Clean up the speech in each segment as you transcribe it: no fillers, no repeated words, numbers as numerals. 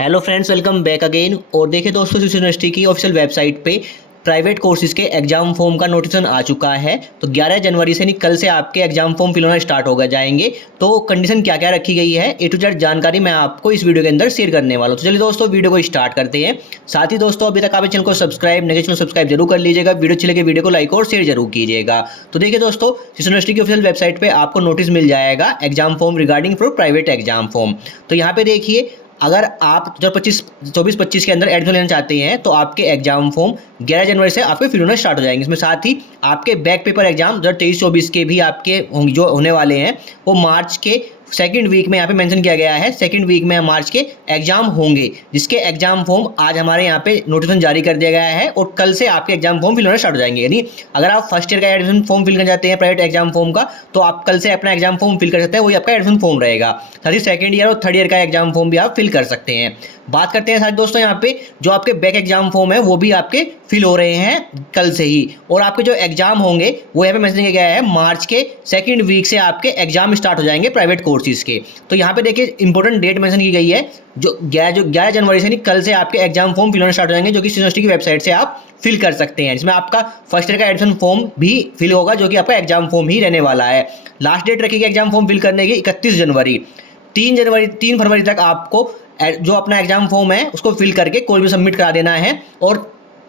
Hello friends, welcome back again. और देखिए दोस्तों, जिस यूनिवर्सिटी की ऑफिशियल वेबसाइट पे प्राइवेट कोर्सेज के एग्जाम फॉर्म का नोटिफिकेशन आ चुका है। तो 11 जनवरी से नहीं, कल से आपके एग्जाम फॉर्म फिल होना स्टार्ट हो जाएंगे। तो कंडीशन क्या क्या रखी गई है, ए टू जेड जानकारी मैं आपको इस वीडियो के अंदर शेयर करने वाला हूँ। तो चलिए दोस्तों, वीडियो को स्टार्ट करते हैं। साथ ही दोस्तों, अभी तक आप चैनल को सब्सक्राइब नहीं चैनल सब्सक्राइब जरूर कर लीजिएगा। वीडियो अच्छी लगे वीडियो को लाइक और शेयर जरूर कीजिएगा। तो देखिए दोस्तों, जिस यूनिवर्सिटी की ऑफिशियल वेबसाइट पे आपको नोटिस मिल जाएगा exam form regarding for private exam form. तो यहाँ पे देखिए, अगर आप 2024-25 के अंदर एडमिशन लेना चाहते हैं तो आपके एग्जाम फॉर्म 11 जनवरी से आपके फिर होना स्टार्ट हो जाएंगे। इसमें साथ ही आपके बैक पेपर एग्जाम 2023-24 के भी आपके जो होने वाले हैं वो मार्च के सेकंड वीक में यहाँ पे मेंशन किया गया है। सेकंड वीक में मार्च के एग्जाम होंगे, जिसके एग्जाम फॉर्म आज हमारे यहाँ पे नोटिफिकेशन जारी कर दिया गया है और कल से आपके एग्जाम फॉर्म फिल होना स्टार्ट हो जाएंगे। यानी अगर आप फर्स्ट ईयर का एडमिशन फॉर्म फिल करना चाहते हैं प्राइवेट एग्जाम फॉर्म का, तो आप कल से अपना एग्जाम फॉर्म फिल कर सकते हैं, वही आपका एडमिशन फॉर्म रहेगा। साथ ही सेकंड ईयर और थर्ड ईयर का एग्जाम फॉर्म भी आप फिल कर सकते हैं। बात करते हैं साथ दोस्तों, यहाँ पे जो आपके बैक एग्जाम फॉर्म है वो भी आपके फिल हो रहे हैं कल से ही। और आपके जो एग्जाम होंगे वो यहाँ पे मेंशन किया गया है, मार्च के सेकंड वीक से आपके एग्जाम स्टार्ट हो जाएंगे प्राइवेट कोर्सेज के। तो यहाँ पे देखिए इंपॉर्टेंट डेट मेंशन की गई है, जो 11 जनवरी से नहीं, कल से आपके एग्जाम फॉर्म फिल होना स्टार्ट हो जाएंगे, जो कि यूनिवर्सिटी की वेबसाइट से आप फिल कर सकते हैं। इसमें आपका फर्स्ट ईयर का एडमिशन फॉर्म भी फिल होगा, जो कि आपका एग्जाम फॉर्म ही रहने वाला है। लास्ट डेट रखी गई एग्जाम फॉर्म फिल करने की 31 जनवरी। 3 फरवरी तक आपको जो अपना एग्जाम फॉर्म है उसको फिल करके कॉलेज में सबमिट करा देना है। और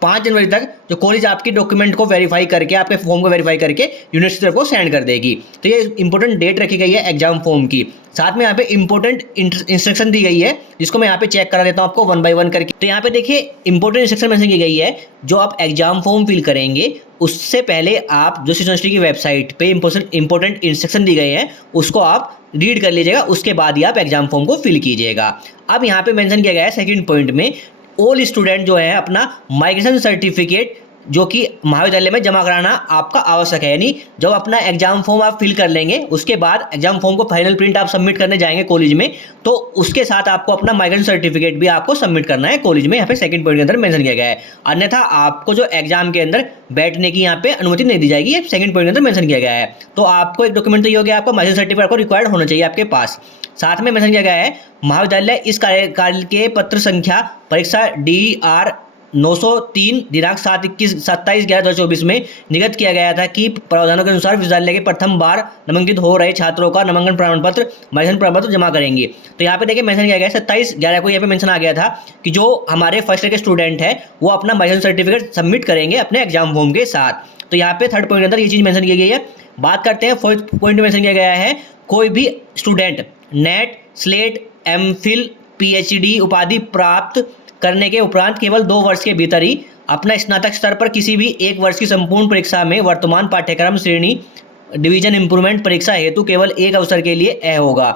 5 जनवरी तक जो कॉलेज आपकी डॉक्यूमेंट को वेरीफाई करके, आपके फॉर्म को वेरीफाई करके यूनिवर्सिटी को सेंड कर देगी। तो ये इंपॉर्टेंट डेट रखी गई है एग्जाम फॉर्म की। साथ में यहाँ पे इंपॉर्टेंट इंस्ट्रक्शन दी गई है, जिसको मैं यहाँ पे चेक करा देता हूँ आपको वन बाय वन करके। तो यहाँ पे देखिए इंपॉर्टेंट इंस्ट्रक्शन मेंशन की गई है, जो आप एग्जाम फॉर्म फिल करेंगे उससे पहले आप जो यूनिवर्सिटी की वेबसाइट पे इंपॉर्टेंट इंस्ट्रक्शन दी गए हैं उसको आप रीड कर लीजिएगा, उसके बाद ही आप एग्जाम फॉर्म को फिल कीजिएगा। अब यहाँ पे मेंशन किया गया है सेकंड पॉइंट में, ऑल स्टूडेंट जो है अपना माइग्रेशन सर्टिफिकेट जो कि महाविद्यालय में जमा कराना आपका आवश्यक है। यानी जब अपना एग्जाम फॉर्म आप फिल कर लेंगे, उसके बाद एग्जाम फॉर्म को फाइनल प्रिंट आप सबमिट करने जाएंगे कॉलेज में, तो उसके साथ आपको अपना माइग्रेशन सर्टिफिकेट भी आपको सबमिट करना है कॉलेज में। यहाँ पे सेकंड पॉइंट के अंदर मेंशन किया गया है, अन्यथा आपको जो एग्जाम के अंदर बैठने की यहाँ पे अनुमति नहीं दी जाएगी। ये सेकंड पॉइंट के अंदर मेंशन किया गया है। तो आपको एक डॉक्यूमेंट तो ये हो गया, आपका माइग्रेशन सर्टिफिकेट आपको रिक्वायर्ड होना चाहिए आपके पास। साथ में मेंशन किया गया है, महाविद्यालय इस कार्यकाल के पत्र संख्या परीक्षा DR 903 दिनांक 27/11/2024 में निर्गत किया गया था कि प्रावधानों के अनुसार विद्यालय के प्रथम बार नामांकित हो रहे छात्रों का नामांकन प्रमाण पत्र माइग्रेशन प्रमाण पत्र जमा करेंगे। तो यहाँ पे देखिए मेंशन किया गया है 27/11 को यहाँ पे मेंशन आ गया था कि जो हमारे फर्स्ट ईयर के स्टूडेंट है वो अपना माइग्रेशन सर्टिफिकेट सबमिट करेंगे अपने एग्जाम फॉर्म के साथ। तो यहाँ पे थर्ड पॉइंट के अंदर ये चीज़ मेंशन की गई है। बात करते हैं फोर्थ पॉइंट में मेंशन किया गया है, कोई भी student net, slate, MPhil, PhD उपाधि प्राप्त करने के उपरांत केवल 2 वर्ष के भीतर ही अपना स्नातक स्तर पर किसी भी 1 वर्ष की संपूर्ण परीक्षा में वर्तमान पाठ्यक्रम श्रेणी डिवीजन इंप्रूवमेंट परीक्षा हेतु केवल एक अवसर के लिए अ होगा।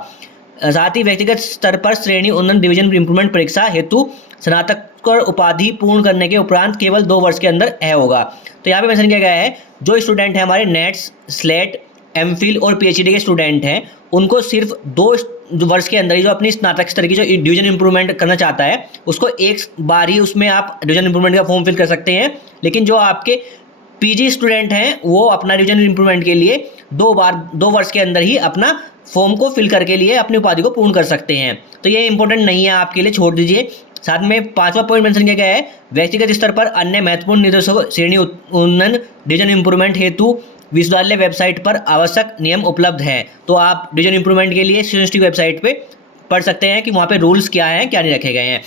साथ ही व्यक्तिगत स्तर पर श्रेणी उन्नयन डिवीजन इंप्रूवमेंट परीक्षा हेतु स्नातक उपाधि पूर्ण करने के उपरांत केवल 2 वर्ष के अंदर अ होगा। तो यहाँ पे मेंशन किया गया है, जो स्टूडेंट है हमारे नेट्स, स्लेट, MPhil और PhD के स्टूडेंट हैं, उनको सिर्फ 2 वर्ष के अंदर ही जो अपनी स्नातक स्तर की जो डिवीजन इंप्रूवमेंट करना चाहता है उसको एक बार ही उसमें आप डिवीजन इंप्रूवमेंट का फॉर्म फिल कर सकते हैं। लेकिन जो आपके PG स्टूडेंट हैं वो अपना डिवीजन इंप्रूवमेंट के लिए 2 वर्ष के अंदर ही अपना फॉर्म को फिल करके लिए अपनी उपाधि को पूर्ण कर सकते हैं। तो ये इंपॉर्टेंट नहीं है आपके लिए, छोड़ दीजिए। साथ में 5वां पॉइंट मेंशन किया गया है, व्यक्तिगत स्तर पर अन्य महत्वपूर्ण निर्देशों श्रेणी उन्नयन डिवीजन इंप्रूवमेंट हेतु विश्वविद्यालय वेबसाइट पर आवश्यक नियम उपलब्ध हैं। तो आप डिवीजन इंप्रूवमेंट के लिए यूनिवर्सिटी वेबसाइट पे पढ़ सकते हैं कि वहाँ पे रूल्स क्या हैं, क्या नहीं रखे गए हैं।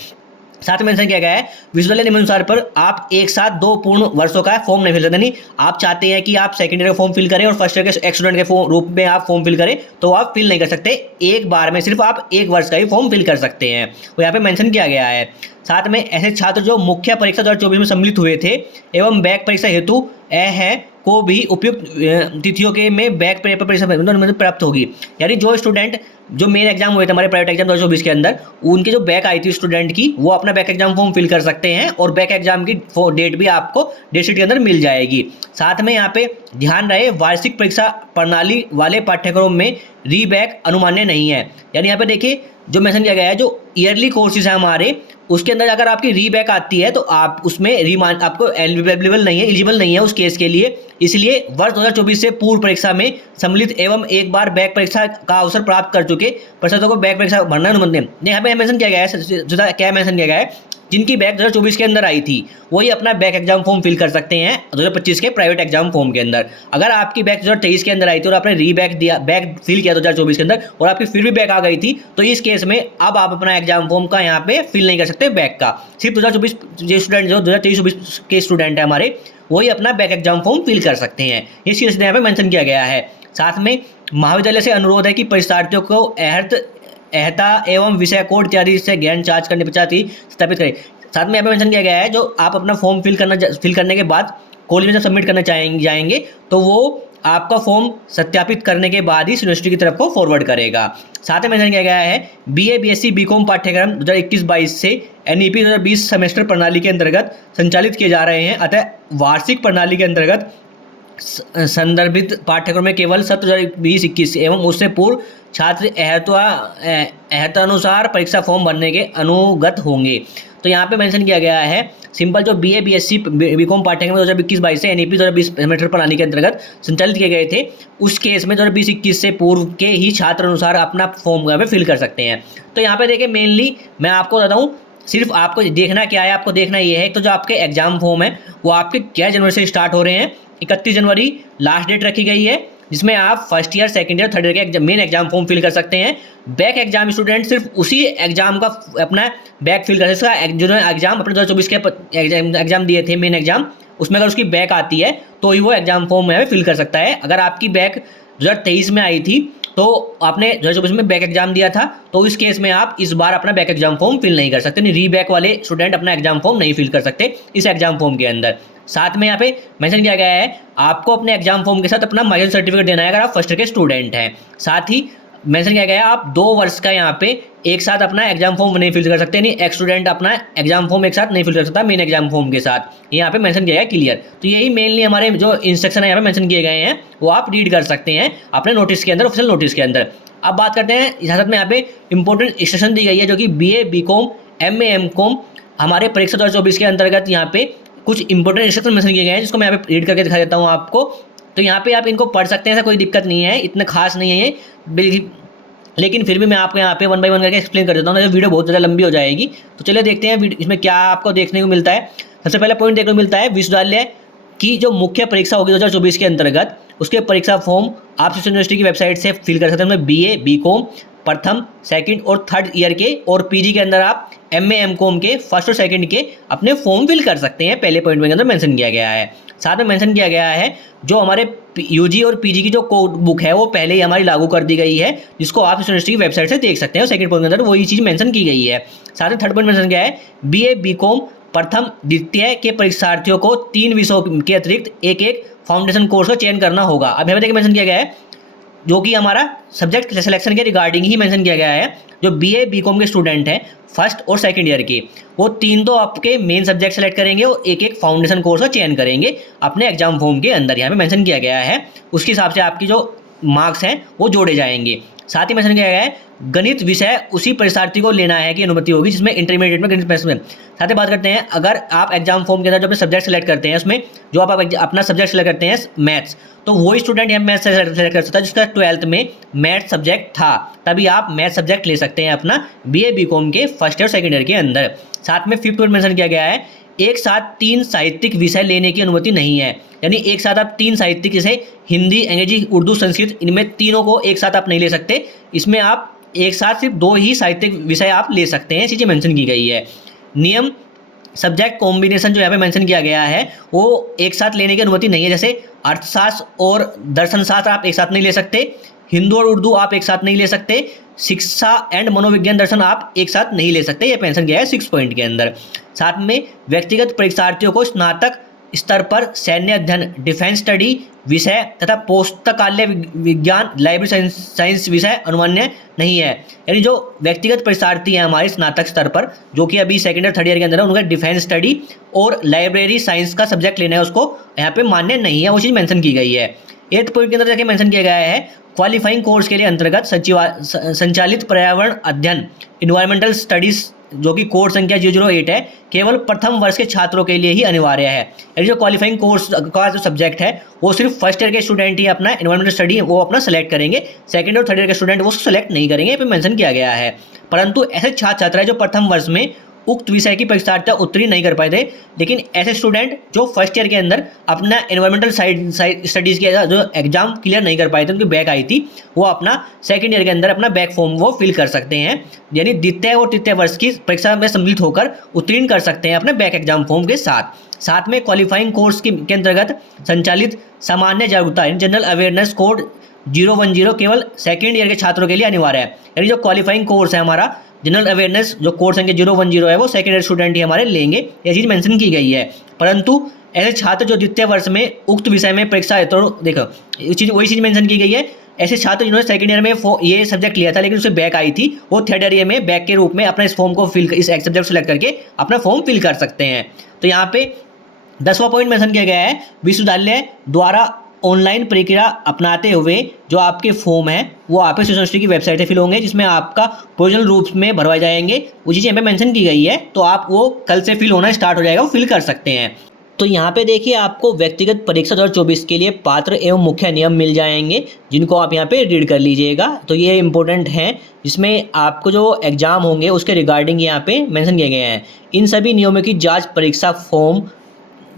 साथ में मेंशन किया गया है, विश्वविद्यालय नियमानुसार पर आप एक साथ 2 पूर्ण वर्षों का फॉर्म नहीं फिल सकते। नहीं, आप चाहते हैं कि आप सेकंड ईयर का फॉर्म फिल करें और फर्स्ट ईयर के स्टूडेंट के रूप में आप फॉर्म फिल करें, तो आप फिल नहीं कर सकते। एक बार में सिर्फ आप 1 वर्ष का ही फॉर्म फिल कर सकते हैं, वो यहाँ पे मेंशन किया गया है। साथ में ऐसे छात्र जो मुख्य परीक्षा 2024 में सम्मिलित हुए थे एवं बैक परीक्षा हेतु है को भी उपयुक्त तिथियों के में बैक पेपर परीक्षा प्राप्त होगी। यानी जो स्टूडेंट जो मेन एग्जाम हुए थे हमारे प्राइवेट एग्जाम 2024 के अंदर, उनकी जो बैक आई थी स्टूडेंट की, वो अपना बैक एग्जाम फॉर्म फिल कर सकते हैं और बैक एग्जाम की डेट भी आपको डेट शीट के अंदर मिल जाएगी। साथ में यहाँ पे ध्यान रहे, वार्षिक परीक्षा प्रणाली वाले पाठ्यक्रम में रीबैक अनुमान्य नहीं है। यानी यहाँ पे देखिए जो मेंशन किया गया है, जो ईयरली कोर्सेज है हमारे, उसके अंदर अगर आपकी रीबैक आती है तो आप उसमें आपको एलिजिबल नहीं है, एलिजिबल नहीं है उस केस के लिए। इसलिए वर्ष 2024 से पूर्व परीक्षा में सम्मिलित एवं एक बार बैक परीक्षा का अवसर प्राप्त कर चुके के परिषदों को बैक परीक्षा भरना अनुमति दें। यहाँ पे मेंशन किया गया है, क्या मेंशन किया गया है, जिनकी बैक 2024 के अंदर आई थी वही अपना बैक एग्जाम फॉर्म फिल कर सकते हैं 2025 के प्राइवेट एग्जाम फॉर्म के अंदर। अगर आपकी बैक 2023 के अंदर आई थी और आपने रीबैक दिया, बैक फिल किया 2024 के अंदर और आपकी फिर भी बैक आ गई थी, तो इस केस में अब आप अपना एग्जाम फॉर्म का यहाँ पे फिल नहीं कर सकते बैक का। सिर्फ 2024 जो स्टूडेंट जो 2023-24 के स्टूडेंट है हमारे, वही अपना बैक एग्जाम फॉर्म फिल कर सकते हैं। इस चीज़ ने यहाँ पे मेंशन किया गया है। साथ में महाविद्यालय से अनुरोध है कि परीक्षार्थियों को अहता एवं विषय कोड इत्यादि से ज्ञान जांच करने पश्चात ही स्थापित करें। साथ में यहाँ पे मेंशन किया गया है, जो आप अपना फॉर्म फिल करने के बाद कॉलेज में जब सबमिट करना जाएंगे तो वो आपका फॉर्म सत्यापित करने के बाद ही यूनिवर्सिटी की तरफ को फॉरवर्ड करेगा। साथ में मेंशन किया गया है BA BSc BCom पाठ्यक्रम 2021-22 से NEP 2020 सेमेस्टर प्रणाली के अंतर्गत संचालित किए जा रहे हैं। अतः वार्षिक प्रणाली के अंतर्गत संदर्भित पाठ्यक्रम में केवल सत्र 2020-21 एवं उससे पूर्व छात्र अहतानुसार परीक्षा फॉर्म भरने के अनुगत होंगे। तो यहाँ पे मेंशन किया गया है सिंपल जो BA BSc BCom पाठ्यक्रम 2021-22 से NEP 2020 सेमेस्टर प्रणाली के अंतर्गत संचालित किए गए थे, उस केस में 2020-21 से पूर्व के ही छात्र अनुसार अपना फॉर्म यहाँ पे फिल कर सकते हैं। तो यहाँ पे देखिए मेनली मैं आपको बताऊँ, सिर्फ आपको देखना क्या है, आपको देखना ये है तो जो आपके एग्जाम फॉर्म है वो आपके 11 जनवरी से स्टार्ट हो रहे हैं। 31 जनवरी लास्ट डेट रखी गई है, जिसमें आप first year, second year, third year के मेन एग्जाम फॉर्म फिल कर सकते हैं। बैक एग्जाम स्टूडेंट सिर्फ उसी एग्जाम का अपना बैक फिल कर सकते हैं। जो एग्जाम अपने 2024 के एग्जाम दिए थे मेन एग्जाम, उसमें अगर उसकी बैक आती है तो ही वो एग्जाम फॉर्म में फिल कर सकता है। अगर आपकी बैक 2023 में आई थी तो आपने 2024 में बैक एग्जाम दिया था, तो इस केस में आप इस बार अपना बैक एग्जाम फॉर्म फिल नहीं कर सकते। नहीं, रीबैक वाले स्टूडेंट अपना एग्जाम फॉर्म नहीं फिल कर सकते इस एग्जाम फॉर्म के अंदर। साथ में यहाँ पे मेंशन किया गया है आपको अपने एग्जाम फॉर्म के साथ अपना माइग्रेशन सर्टिफिकेट देना है अगर आप फर्स्ट ईयर के स्टूडेंट हैं। साथ ही मेंशन किया गया है आप 2 वर्ष का यहाँ पे एक साथ अपना एग्जाम फॉर्म नहीं फिल कर सकते। नहीं, एक स्टूडेंट अपना एग्जाम फॉर्म एक साथ नहीं फिल कर सकता मेन एग्जाम फॉर्म के साथ। यहाँ पे मेंशन किया गया क्लियर। तो यही मेनली हमारे जो इंस्ट्रक्शन है यहाँ पे मेंशन किए गए हैं वो आप रीड कर सकते हैं अपने नोटिस के अंदर, ऑफिशियल नोटिस के अंदर। अब बात करते हैं इजाजत में, यहाँ पे इंपॉर्टेंट इंस्ट्रक्शन दी गई है जो कि BA BCom MA MCom हमारे परीक्षा 2024 के अंतर्गत यहाँ पे कुछ इंपॉर्टेंट इंस्ट्रक्शन मेंशन किए गए हैं, जिसको मैं यहाँ पे रीड करके दिखा देता हूँ आपको। तो यहाँ पे आप इनको पढ़ सकते हैं, ऐसा कोई दिक्कत नहीं है, इतना खास नहीं है ये, लेकिन फिर भी मैं आपको यहाँ पे 1 बाय 1 करके एक्सप्लेन कर देता हूँ, तो वीडियो बहुत ज़्यादा लंबी हो जाएगी। तो चलिए देखते हैं इसमें क्या आपको देखने को मिलता है। सबसे पहला पॉइंट देखने को मिलता है विश्वविद्यालय की जो मुख्य परीक्षा होगी 2024 के अंतर्गत, उसके परीक्षा फॉर्म आप यूनिवर्सिटी की वेबसाइट से फिल कर सकते हैं। उसमें BA BCom प्रथम, सेकंड और थर्ड ईयर के, और PG के अंदर आप MA MCom के फर्स्ट और सेकंड के अपने फॉर्म फिल कर सकते हैं। पहले पॉइंट में अंदर मेंशन किया गया है। साथ में मेंशन किया गया है जो हमारे UG और PG की जो कोड बुक है वो पहले ही हमारी लागू कर दी गई है, जिसको आप यूनिवर्सिटी की वेबसाइट से देख सकते हैं। और सेकंड पॉइंट के अंदर वही चीज़ मेंशन की गई है। साथ में थर्ड पॉइंट मेंशन किया है BA BCom प्रथम द्वितीय के परीक्षार्थियों को 3 विषयों के अतिरिक्त एक फाउंडेशन कोर्स का चयन करना होगा। अब यहाँ पे मेंशन किया गया है जो कि हमारा सब्जेक्ट सिलेक्शन के रिगार्डिंग ही मेंशन किया गया है। जो BA BCom के स्टूडेंट हैं फर्स्ट और सेकंड ईयर के, वो 3 तो आपके मेन सब्जेक्ट सेलेक्ट करेंगे और एक फाउंडेशन कोर्स का चयन करेंगे अपने एग्जाम फॉर्म के अंदर। यहाँ पे मेंशन किया गया है, उसके हिसाब से आपकी जो मार्क्स हैं वो जोड़े जाएंगे। साथ ही मेंशन किया गया है गणित विषय उसी परीक्षार्थी को लेना है कि अनुमति होगी जिसमें इंटरमीडिएट में गणित में। साथ ही बात करते हैं अगर आप एग्जाम फॉर्म के अंदर जो अपने सब्जेक्ट सेलेक्ट करते हैं उसमें जो आप अपना सब्जेक्ट सेलेक्ट करते हैं मैथ्स, तो वही स्टूडेंट यहाँ मैथ्स सेलेक्ट कर सकता है जिसका 12th में मैथ सब्जेक्ट था, तभी आप मैथ सब्जेक्ट ले सकते हैं अपना BA BCom के फर्स्ट ईयर सेकंड ईयर के अंदर। साथ में 5th पॉइंट मेंशन किया गया है एक साथ 3 साहित्यिक विषय लेने की अनुमति नहीं है। यानी एक साथ आप 3 साहित्यिक जैसे हिंदी, अंग्रेजी, उर्दू, संस्कृत, इनमें तीनों को एक साथ आप नहीं ले सकते। इसमें आप एक साथ सिर्फ 2 ही साहित्यिक विषय आप ले सकते हैं, चीज़ें मेंशन की गई है। नियम सब्जेक्ट कॉम्बिनेशन जो यहाँ पे मेंशन किया गया है वो एक साथ लेने की अनुमति नहीं है। जैसे अर्थशास्त्र और दर्शन शास्त्र आप एक साथ नहीं ले सकते, हिंदू और उर्दू आप एक साथ नहीं ले सकते, शिक्षा एंड मनोविज्ञान दर्शन आप एक साथ नहीं ले सकते, ये मेंशन किया है 6 पॉइंट के अंदर। साथ में व्यक्तिगत परीक्षार्थियों को स्नातक स्तर पर सैन्य अध्ययन, डिफेंस स्टडी विषय तथा पुस्तकालय विज्ञान, लाइब्रेरी साइंस विषय अनुमान्य नहीं है। यानी जो व्यक्तिगत परीक्षार्थी हैं हमारे स्नातक स्तर पर जो कि अभी सेकंड और थर्ड ईयर के अंदर है, उनका डिफेंस स्टडी और लाइब्रेरी साइंस का सब्जेक्ट लेना है, उसको यहाँ पे मान्य नहीं है, वो चीज़ मेंशन की गई है। 8th पॉइंट के अंदर जाके मेंशन किया गया है क्वालिफाइंग कोर्स के लिए अंतर्गत संचालित पर्यावरण अध्ययन, इन्वायरमेंटल स्टडीज जो कि कोड संख्या 008 है, केवल प्रथम वर्ष के छात्रों के लिए ही अनिवार्य है। यानी जो क्वालिफाइंग कोर्स का जो सब्जेक्ट है वो सिर्फ फर्स्ट ईयर के स्टूडेंट ही अपना एनवायरमेंटल स्टडी वो अपना सेलेक्ट करेंगे, सेकंड और थर्ड ईयर के स्टूडेंट वो सेलेक्ट नहीं करेंगे, यहाँ पे मेंशन किया गया है। परंतु ऐसे छात्र छात्राएं जो प्रथम वर्ष में उक्त विषय की परीक्षा उत्तीर्ण नहीं कर पाए थे, लेकिन ऐसे स्टूडेंट जो फर्स्ट ईयर के अंदर अपना एनवायरमेंटल स्टडीज़ के जो एग्जाम क्लियर नहीं कर पाए थे, उनकी बैक आई थी, वो अपना सेकंड ईयर के अंदर अपना बैक फॉर्म वो फिल कर सकते हैं। यानी द्वितीय और तृतीय वर्ष की परीक्षा में सम्मिलित होकर उत्तीर्ण कर सकते हैं अपने बैक एग्जाम फॉर्म के साथ में क्वालिफाइंग कोर्स के अंतर्गत संचालित सामान्य जागरूकता जनरल अवेयरनेस कोड 010 केवल सेकेंड ईयर के छात्रों के लिए अनिवार्य है। यानी जो क्वालिफाइंग कोर्स है हमारा जनरल अवेयरनेस जो कोर्स संख्या 010 है वो सेकेंड ईयर स्टूडेंट ही हमारे लेंगे, ये चीज़ मेंशन की गई है। परंतु ऐसे छात्र जो द्वितीय वर्ष में उक्त विषय में परीक्षा है, तो देखो वही चीज़ मेंशन की गई है। ऐसे छात्र जिन्होंने सेकंड ईयर में ये सब्जेक्ट लिया था लेकिन उसे बैक आई थी, वो थर्ड ईयर में बैक के रूप में अपना इस फॉर्म को इस सब्जेक्ट सेलेक्ट करके अपना फॉर्म फिल कर सकते हैं। तो यहाँ पे 10वां पॉइंट मेंशन किया गया है, विश्वविद्यालय द्वारा ऑनलाइन प्रक्रिया अपनाते हुए जो आपके फॉर्म है वो आपके शिक्षा यूनिवर्सिटी की वेबसाइट से फिल होंगे, जिसमें आपका प्रोविजनल रूप में भरवाए जाएंगे। वो चीज़ यहाँ पे मेंशन की गई है, तो आप वो कल से फिल होना स्टार्ट हो जाएगा, वो फिल कर सकते हैं। तो यहाँ पे देखिए आपको व्यक्तिगत परीक्षा 2024 के लिए पात्र एवं मुख्य नियम मिल जाएंगे, जिनको आप यहाँ पे रीड कर लीजिएगा। तो ये इंपॉर्टेंट हैं, जिसमें आपको जो एग्जाम होंगे उसके रिगार्डिंग यहाँ पे मेंशन किए गए हैं। इन सभी नियमों की जांच परीक्षा फॉर्म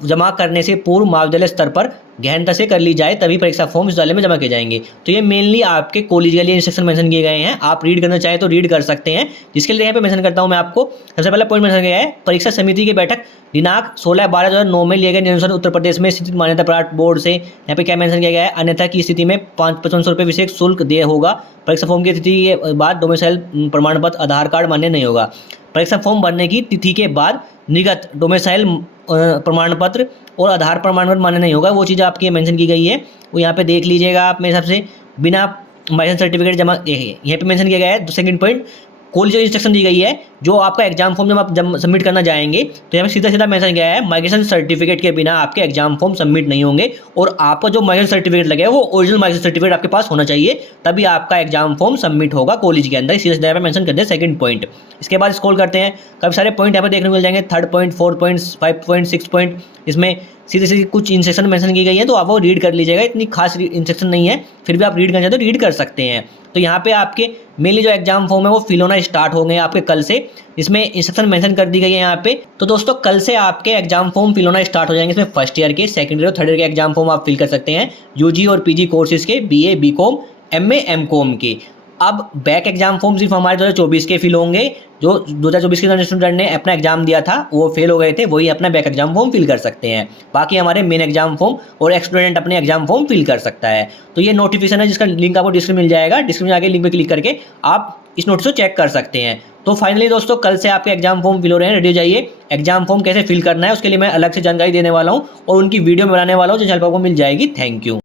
जमा करने से पूर्व महाविद्यालय स्तर पर गहनता से कर ली जाए, तभी परीक्षा फॉर्म विद्यालय में जमा किए जाएंगे। तो ये मेनली आपके कॉलेज के लिए इंस्ट्रक्शन मेंशन किए गए हैं, आप रीड करना चाहें तो रीड कर सकते हैं। जिसके लिए यहाँ पे मेंशन करता हूँ मैं आपको, सबसे पहला पॉइंट मेंशन किया है, परीक्षा समिति की बैठक दिनांक 16/12/2009 में लिए गए निरंतर उत्तर प्रदेश में स्थित मान्यता प्राप्त बोर्ड से। यहाँ पे क्या मेंशन किया गया है, अन्यथा की स्थिति में 5500 रुपये विशेष शुल्क देय होगा। परीक्षा फॉर्म की तिथि के बाद डोमिसाइल प्रमाण पत्र आधार कार्ड मान्य नहीं होगा। परीक्षा फॉर्म भरने की तिथि के बाद निर्गत डोमिसाइल प्रमाण पत्र और आधार प्रमाण पत्र मान्य नहीं होगा। वो चीज़ आपकी मेंशन की गई है, वो यहाँ पे देख लीजिएगा आप मेरे हिसाब से। बिना माइग्रेशन सर्टिफिकेट जमा, यहाँ पे मेंशन किया गया है। सेकंड पॉइंट, कॉलेज इंस्ट्रक्शन दी गई है, जो आपका एग्जाम फॉर्म जब आप सबमिट करना जाएंगे तो यहाँ पे सीधा सीधा मेंशन किया है, माइग्रेशन सर्टिफिकेट के बिना आपके एग्जाम फॉर्म सबमिट नहीं होंगे, और आपका जो माइग्रेशन सर्टिफिकेट लगेगा वो ओरिजिनल माइग्रेशन सर्टिफिकेट आपके पास होना चाहिए, तभी आपका एग्जाम फॉर्म सबमिट होगा कॉलेज के अंदर। सीधा सीधा यहाँ पे मेंशन करते हैं सेकंड पॉइंट। इसके बाद स्क्रॉल करते हैं, काफ़ी सारे पॉइंट यहाँ पे देखने को मिल जाएंगे, 3rd point, 4th point, 5th point, 6th point. इसमें सीधे सीधे कुछ इंस्ट्रक्शन मेंशन की गई है, तो आप वो रीड कर लीजिएगा। इतनी खास इंस्ट्रक्शन नहीं है, फिर भी आप रीड करना चाहते तो रीड कर सकते हैं। तो यहाँ पे आपके मेनली जो एग्जाम फॉर्म है वो फिल होना स्टार्ट होंगे आपके कल से, इसमें इंस्ट्रक्शन मेंशन कर दी गई है यहाँ पे। तो दोस्तों कल से आपके एग्जाम फॉर्म फिल होना स्टार्ट हो जाएंगे। इसमें फर्स्ट ईयर के, सेकंड ईयर और थर्ड ईयर के एग्जाम फॉर्म आप फिल कर सकते हैं, यूजी और पीजी कोर्सेज के, बीए, बीकॉम, एमए, एमकॉम के। अब बैक एग्जाम फॉर्म सिर्फ हमारे 2024 के फिल होंगे। जो 2024 के स्टूडेंट ने अपना एग्जाम दिया था वो फेल हो गए थे, वही अपना बैक एग्जाम फॉर्म फिल कर सकते हैं। बाकी हमारे मेन एग्जाम फॉर्म और एक स्टूडेंट अपने एग्जाम फॉर्म फिल कर सकता है। तो ये नोटिफिकेशन है, जिसका लिंक आपको डिस्क्रिप्शन मिल जाएगा। डिस्क्रिप्शन आगे लिंक पे क्लिक करके आप इस नोटिस को चेक कर सकते हैं। तो फाइनली दोस्तों कल से आपके एग्जाम फॉर्म फिल हो रहे हैं, रेडी हो जाइए। एग्जाम फॉर्म कैसे फिल करना है उसके लिए मैं अलग से जानकारी देने वाला हूँ, और उनकी वीडियो में बनाने वाला हूँ, जो चैनल पर आपको मिल जाएगी। Thank you.